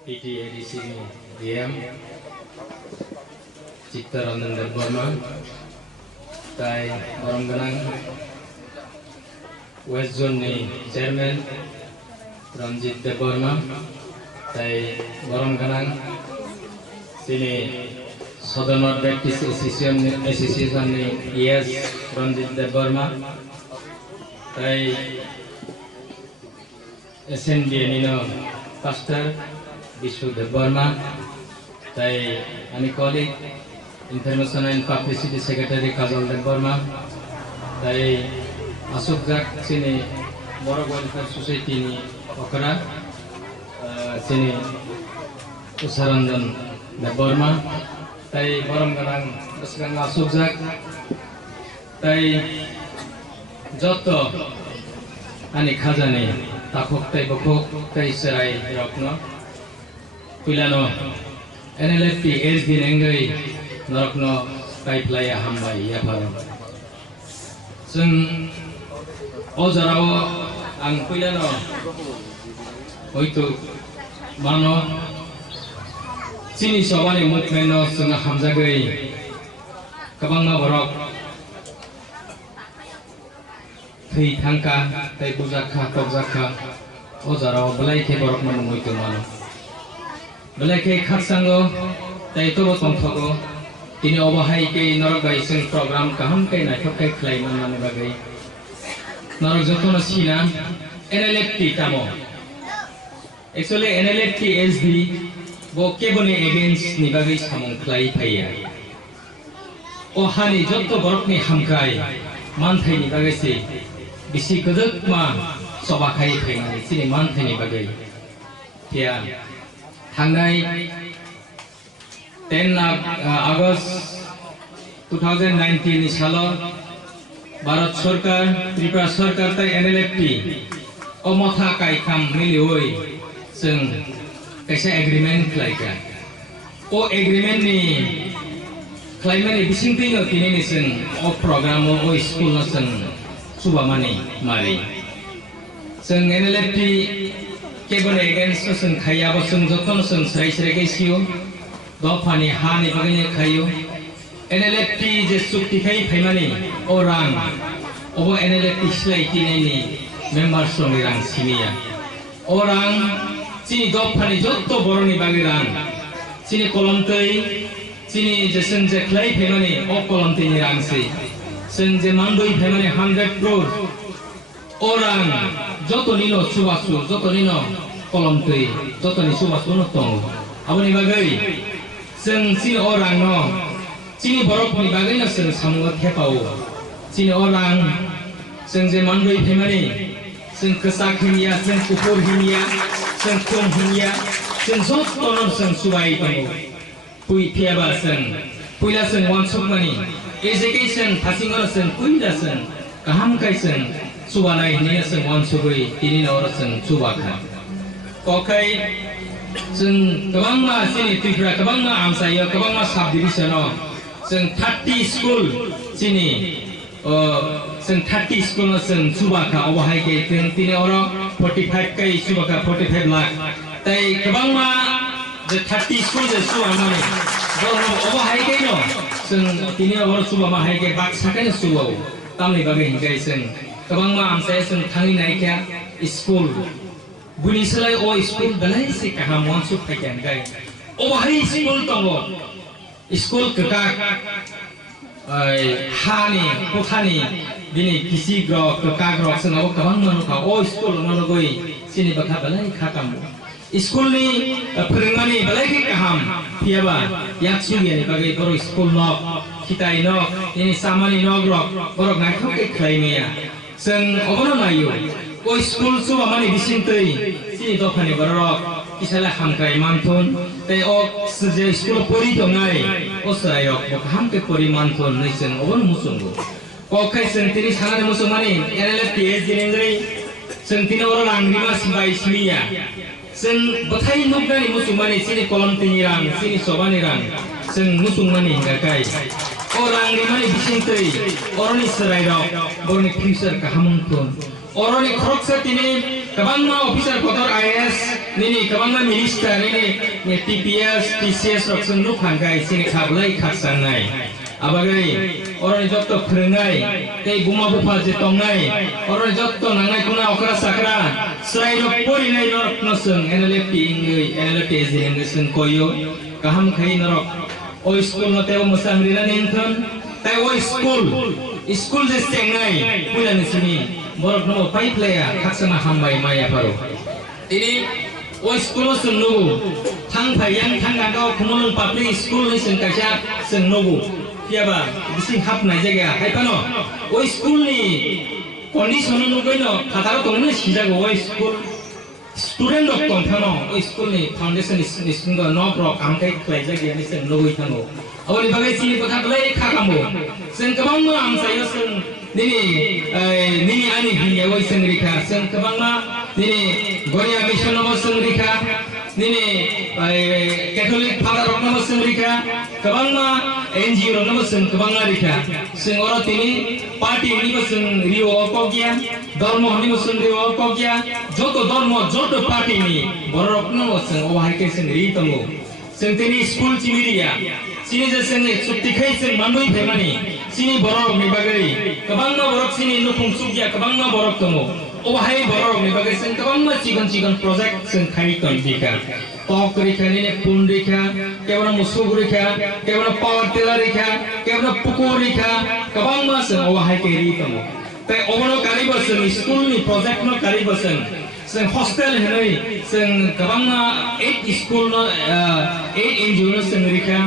PTADC DM Cittaranjan Debbarma tai Borom Ganang West Zone ni Chairman Ranjit Debbarma tai Borom Ganang sini Southern North Baptist Association ni ES Ranjit Debbarma tai SNB ni no Pastor Bishu Debbarma tai ami colleague Information and Publicity Secretary Kajal Debbarma tai Asuk Jak sini Boro Welfare Society ni Okra sini Usaranjan Debbarma tai Borom Ganang Asgang Asuk Jak tai Joto ani khajani takok tai bokok tai serai rokno pilano NLFT SD nengai narokno kai playa hambai ya pharo sung ojarawo ang pilano hoito mano sini sobani mutmeno sunga hamjagai kabangma borok Thei thangka tai bujaka tokjaka ojarawo belai ke borok mano hoito mano belai ke khatsango tai tobo tongthogo tini obahai ke norok bai sing program kaham ke naithok ke khlaiman mane bagai norok jotono sina NLFT tamo actually NLFT SD bo kebone against ni bagai samong khlai phaiya o hani jotto borok ni hamkai manthai ni bagai se bisi kodok ma sobakai phainani sini manthai ni bagai tia थांनाय 10 August 2019 সালে ভারত সরকার ত্রিপুরা সরকার তাই NLFT অমথা কাইখাম মিলিওই जों कैसे agreement खालायगा ओ agreement नि खालायमानि बिसिंथिनो तिनिनि जों ओ programme ओ school न जों सुबामानि मारि जों NLFT Kebone against sun khaya bo sun joton sun srai srai ke siyo do phani ha ni bagine khayo NLFT je sukti khai phaimani orang obo NLFT slai tineni members song rang sinia orang chini do phani jotto boroni bagirang chini kolomtei chini je sun je khlai phaimani o kolomtei ni rang se sun je mandoi phaimani 100 crore orang joto nino subasu joto nino kolomtei joto ni subasu no tong aboni bagai जों chini orang no chini borok ni bagai no जों samunga thepao chini orang जों je mandoi phemani जों kesak himya जों kupur himya जों kum himya जों joto no जों subai tong pui thiaba जों puila जों wansukmani education thasingo जों puila जों kaham kai जों subanai ni जों wansugui tini nor जों subakha kokai जों गोबांमा सिनि त्रिपुरा गोबांमा आमसायो गोबांमा साब डिभिजनाव जों 30 स्कुल सिनि जों 30 स्कुल जों सुबाखा अबहाय के तिनि अर 45 कै सुबाखा 45 लाख तै गोबांमा जे 30 स्कुल जे सुबामानि अबहाय के न जों तिनि अर सुबामा हाय के बाक्साखै सुबाव तामनि बागै हिंगाय जों गोबांमा आमसाय जों थांनि नायखा school Bunisai o school belai se kaham wansuk pakai kai. O bahai school tongo, school kekak, hani, kothani, bini kisi grok, kekak grok sengawa kabang manuka. O school manugoi sini bakha belai khakam. School ni perengmani belai ke kaham. Tiaba, yak sugi ni bagai baru school nok, kita inok, ini sama ni nok grok, baru ngakhok ke klaimnya. Seng obono mayu. O school suba mani bisintei sini dokhani borok isala hamkai manthun tei o sje school pori dongai o sarayok bokham ke pori manthun neisen obon musungu o kai sentini sanade musumani NLFT jinengai sentini oro langrima sibai simia sen bothai nokdani musumani sini kolom tinirang sini sobani rang sen musumani ngakai orang rimani bisintei oroni sarayok borni future kahamuntun Orang ni khorok sa tini kabang ma officer kotor IAS nini kabangma minister nini TPS TCS roksun lu khangkai sini khablai khaksangnai abagai orang jotto phrengai tei buma bufa je tongnai orang jotto nangai kuna okra sakra srai rok porinai rok nosung NLP ingui NLP jeng sung koyo kaham khai norok oi school no teo musamrina ninthon tai oi school je sengai pulan sini borok no pai playa khaksana hambai maya paro ini oi school sung nu thang phayang thang gangau khumulun public school ni sung kaisa sung nugu piaba bising hap nai jaga hai pano oi school ni condition nu goino khataro tongna sijago oi school student dok tong thano oi school ni foundation ni sung no pro kam kai klai jaga ni sung nugu thano awali bagai sini kotha blai khakamo sung kabang ma am sayo sung nini ani hinya oi sung rikha sung kabang ma nini goria mission no sung rikha nini Catholic father rokna sung rikha kabang ma NGO rokna sung kabang ma rikha sung oro tini party ni sung rio kogya dharma ni sung rio kogya joto dharma joto party ni borokna sung ohai ke sung ri tomo sung tini school chimiria sini je sung sukti khai sung mandoi phemani sini borok ni bagai kabang ma borok sini nupung sugya kabang ma borok tomo ohai borok ni bagai sung kabang ma chigon project sung khai ton dika tok rikha ni pun rikha kebona musug rikha kebona power tiller rikha kebona pukur rikha kabang ma sung ohai ke ri tomo tai obono kari bosun school ni project no kari bosun sung hostel henai sung kabang ma 8 school no 8 NGO no sung rikha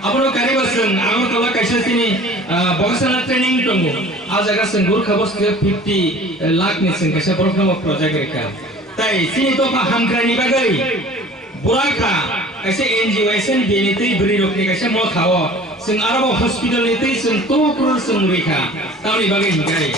abono kari bosun agotala kaisa sini vocational training tongo a jaga sung gurkha boske 50 lakh ni sung kaisa program project rikha tai sini to pa hamkra ni bagai buraka kaisa NGO SNB ni tei bri rok ni kaisa mo khawo sung arabo hospital ni tei sung to crore sung rikha tauni bagai hingai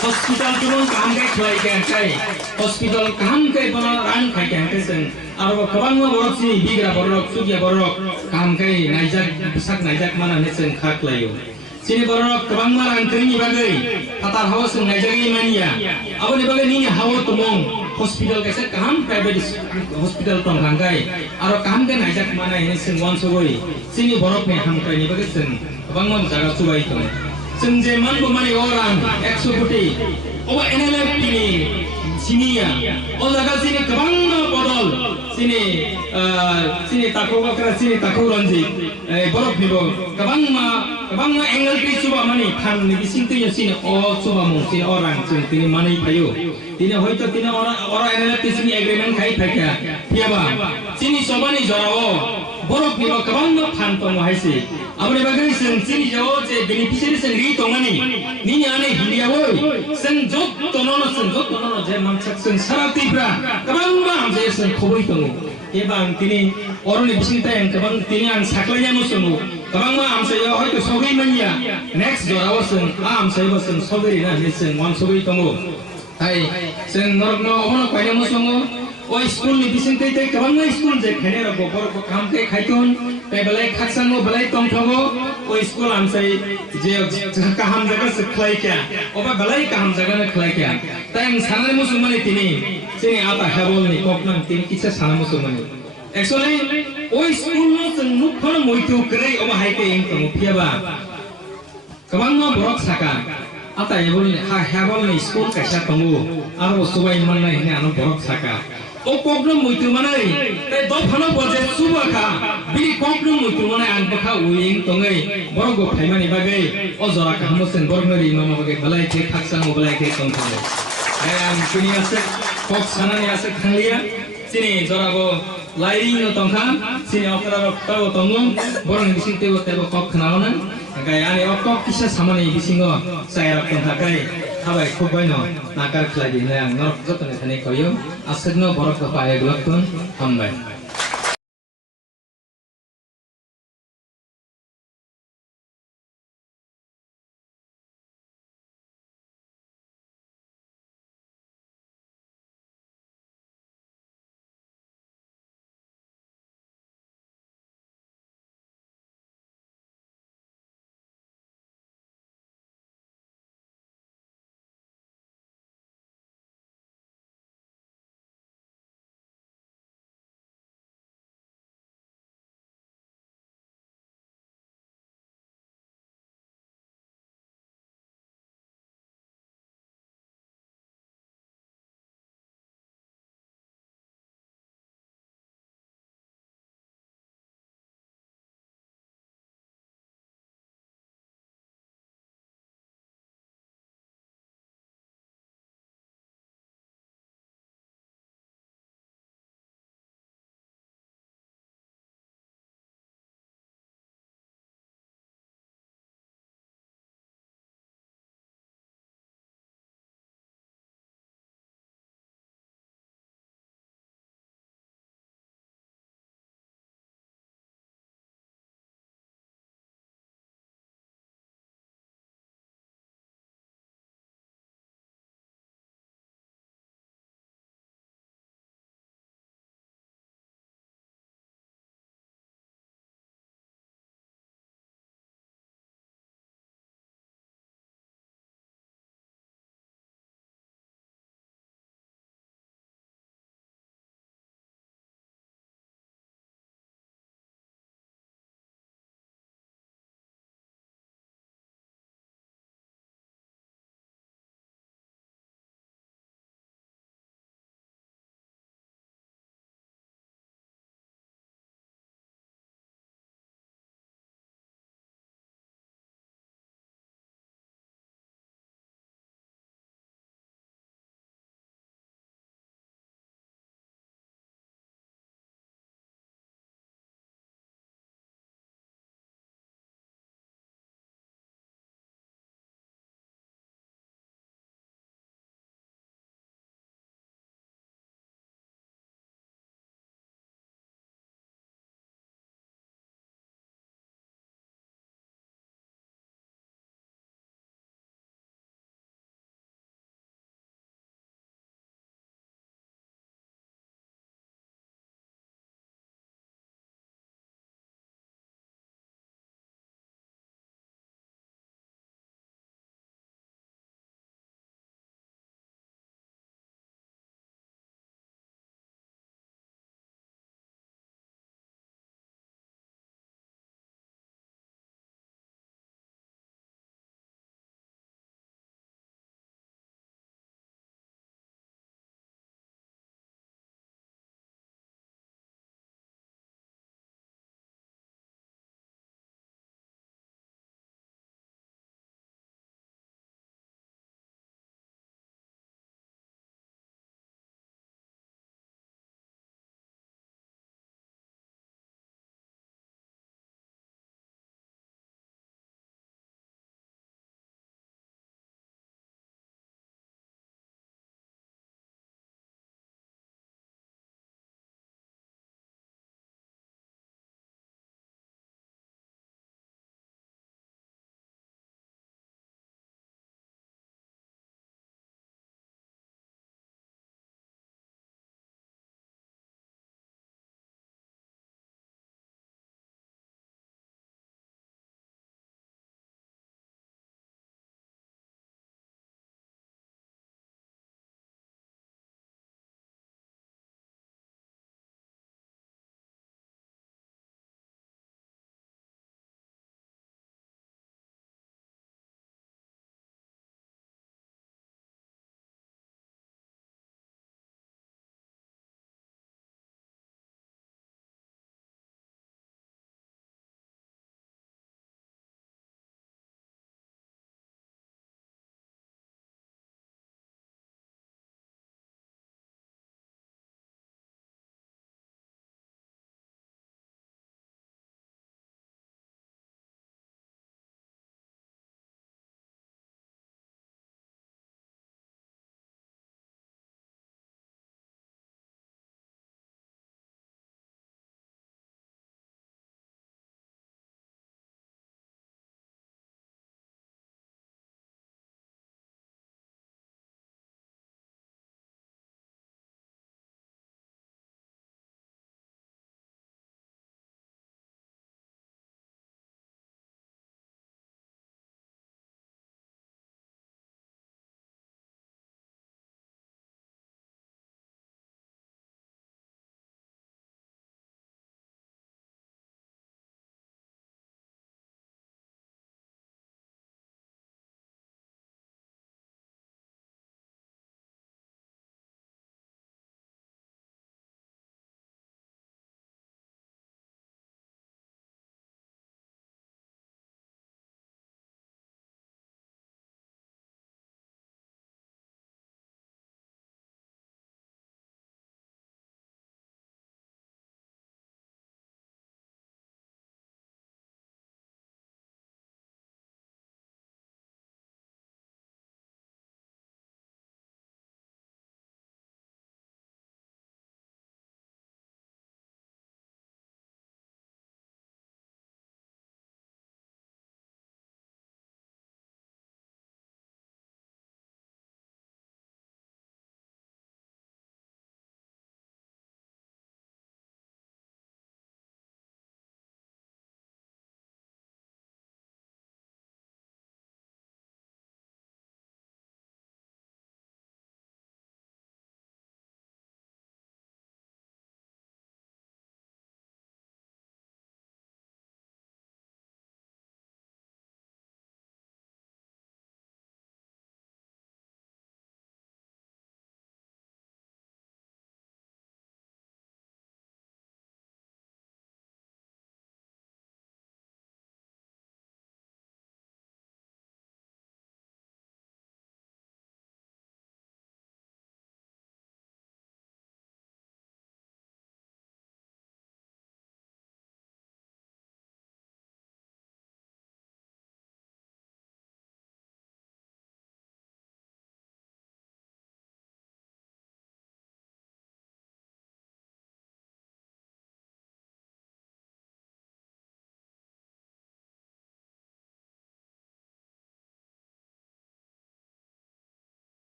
hospital turun kaham kai khlai kai hospital kaham kai bono ran khai kai sung arabo kabang ma borok sini bigra borok sugya borok kaham kai naijak sak naijak mana ne sung khaklayo sini borok kabang ma ran tringi bagai tatar hawa sung naijagi mania aboni bagai ni hawa tumong hospital kaisa kaham private hospital tong hangai aro kaham kai naijak mana ne sung wan sogoi sini borok ne ham kai ni bagai sung kabang ma jaga subai tong sung je man bo mani orang 100 koti oba NLP ni sinia o jaga sini kabang ma bodol sini takau bakra sini takau ranji borok nibo kabang ma angle ti suba mani phan ni bising ti sini o suba mu sini orang sing tini mani payo tini hoito tini ora NLP sini agreement khai phaka piaba sini sobani jorao borok nibo kabang ma phan to mo haisi amre bagai sing sini jo je beneficiary sing ri to mani nini ane hilia hoi sing jot tonono je mamchak sing sarati pra kabang ma je sing khoboi to ebang tini oroni bisingta yang kabang tini ang saklanya mo sungu kabang ma am sayo hoito sogi manya next jorao sing am sayo sing sogi na sing wan sogi to mo hai sing norno ono kaine mo sungu oi school ni bisingta te kabang ma school je khane ro bor ko kam ke khaiton te belai khaksan mo belai tong thogo oi school am sai je kaham jaga se khlai kya oba belai kaham jaga na khlai kya tang sanai mo sumani tini sini ata habol ni kopnang tini kitsa sana mo sumani actually oi school no sung nukhon moitu krei oba haike ing tong piaba kabang ma borok saka ata ebol ni habol ni school kaisa tongu aro subai manai ni anu borok saka o program muitu manai te do phano budget subaka bini program muitu manai ang bakha uing tongai borok go phaimani bagai o jora ka hamosen borgnori mama bagai balai ke khaksang mo balai ke tong thane ayam kuni ase kok sanani ase khanglia sini jora go lighting no tongkha sini okra ro tawo tongu borong bising te kok khanaona kai ani okok kisa samani bisingo saira tongkha kai habai khobbai no nakar khlai din ang norok jotone thane koyo asegno borok pa eglok ton hambai